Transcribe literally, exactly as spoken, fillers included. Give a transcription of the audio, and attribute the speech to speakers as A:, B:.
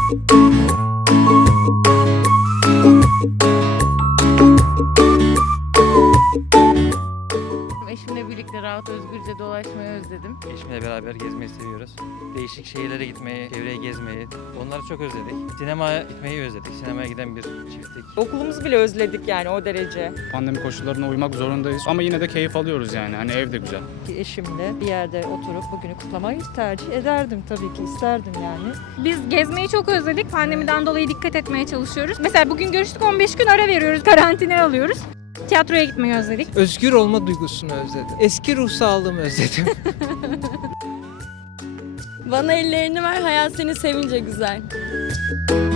A: Eşimle birlikte rahat özgürce dolaşmayı özledim.
B: Eşimle beraber gezmeyi seviyoruz. Değişik şehirlere gitmeyi, çevreyi gezmeyi, onları çok özledik. Sinemaya gitmeyi özledik. Sinemaya giden bir çiftlik.
C: Okulumuzu bile özledik yani o derece.
D: Pandemi koşullarına uymak zorundayız ama yine de keyif alıyoruz yani. Hani ev de güzel.
E: Eşimle bir yerde oturup bugünü kutlamayı tercih ederdim tabii ki, isterdim yani.
F: Biz gezmeyi çok özledik. Pandemiden dolayı dikkat etmeye çalışıyoruz. Mesela bugün görüştük, on beş gün ara veriyoruz, karantinaya alıyoruz. Tiyatroya gitmeyi özledik.
G: Özgür olma duygusunu özledim. Eski ruh sağlığımı özledim.
H: Bana ellerini ver, hayat seni sevince güzel.